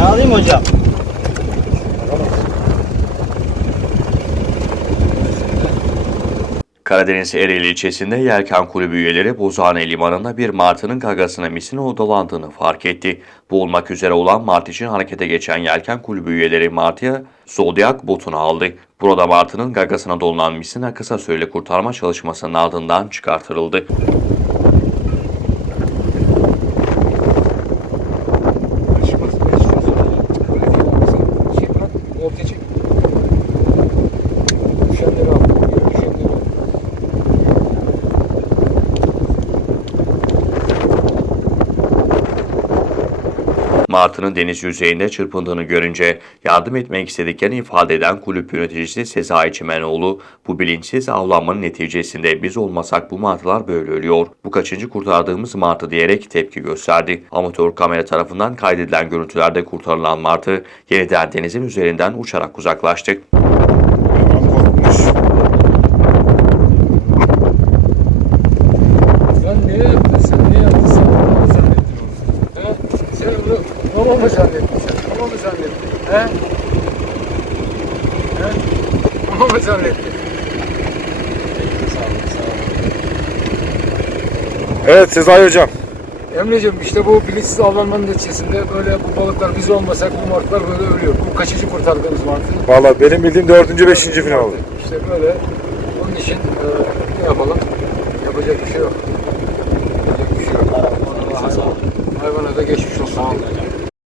mi hocam? Karadeniz Ereğli ilçesinde Yelken Kulübü üyeleri Bozhane Limanı'nda bir martının gagasına misine odalandığını fark etti. Boğulmak üzere olan mart için harekete geçen Yelken Kulübü üyeleri martıya zodyak botunu aldı. Burada martının gagasına dolanan misina kısa süreli kurtarma çalışmasının ardından çıkartıldı. Martının deniz yüzeyinde çırpındığını görünce yardım etmek istediklerini ifade eden kulüp yöneticisi Sezai Çimenoğlu, bu bilinçsiz avlanmanın neticesinde biz olmasak bu martılar böyle ölüyor. Bu kaçıncı kurtardığımız martı diyerek tepki gösterdi. Amatör kamera tarafından kaydedilen görüntülerde kurtarılan martı yeniden denizin üzerinden uçarak uzaklaştı. Tamam mı zannettin sen? Tamam mı zannettin? He? He? Ol, sağ ol. Evet Sezai Hocam. Emre'cim işte bu bilinçsiz avlanmanın neticesinde böyle bu balıklar biz olmasak bu martılar böyle ölüyor. Bu kaçıncı kurtardığımız martı? Valla benim bildiğim dördüncü, beşinci final oldu. İşte böyle. Onun için e, ne yapalım? Yapacak bir şey yok.